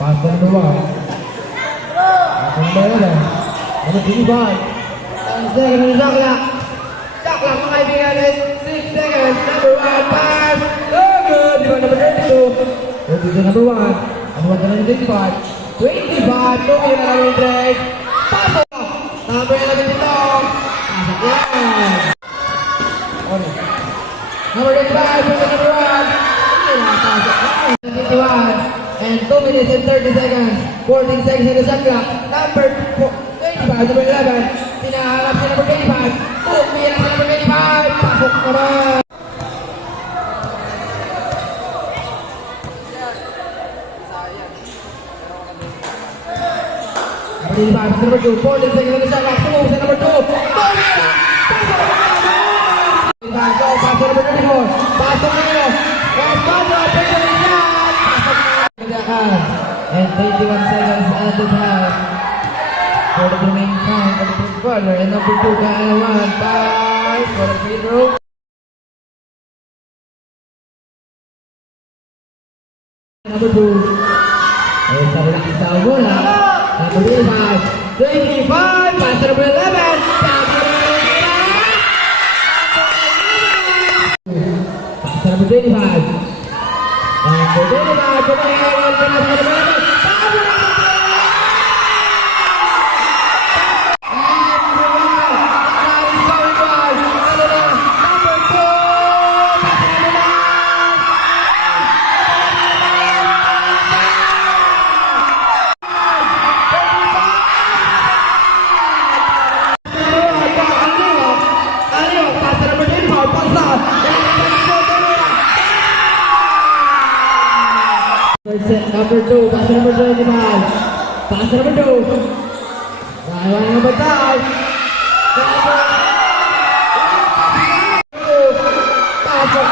Pass number 1. Number 11. Number 25. Second, shot clock. Shot clock mga kaibigan is 6 seconds. Number 1, pass. So good. Di ba number 32? 32 number 1. Number 1, 25. 25. 2 minutes na yung break. Pasok. Number 11 dito. Pasok yan. Number 25. Number 1. Pasok yan. 21. And 2 minutes and 30 seconds. 14 seconds in the shot clock. Number 25, number 11. Pinaharap si number 25. Pumira si number 25. Pasok naman. Number 2, 14 seconds in the shot clock. Sumove si number 2. Pumira! Pasok number 24. Pasok nilo. And 21 seconds at the time for the remaining time for the first quarter. And number 2, Kaalawan, 5 for the free throw. Number 2, and Sarili Saumula. Number 25, 25, pass to number 11. Pass to number 25. And for 25, Kumayawan, pass to number 11. Number 2, pass number 25. Pass number 2. Kawan yang betul. Pasok.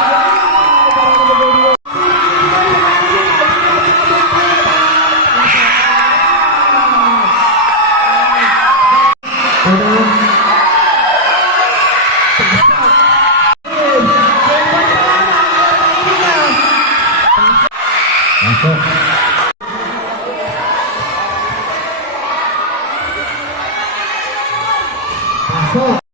Masuk. Masuk.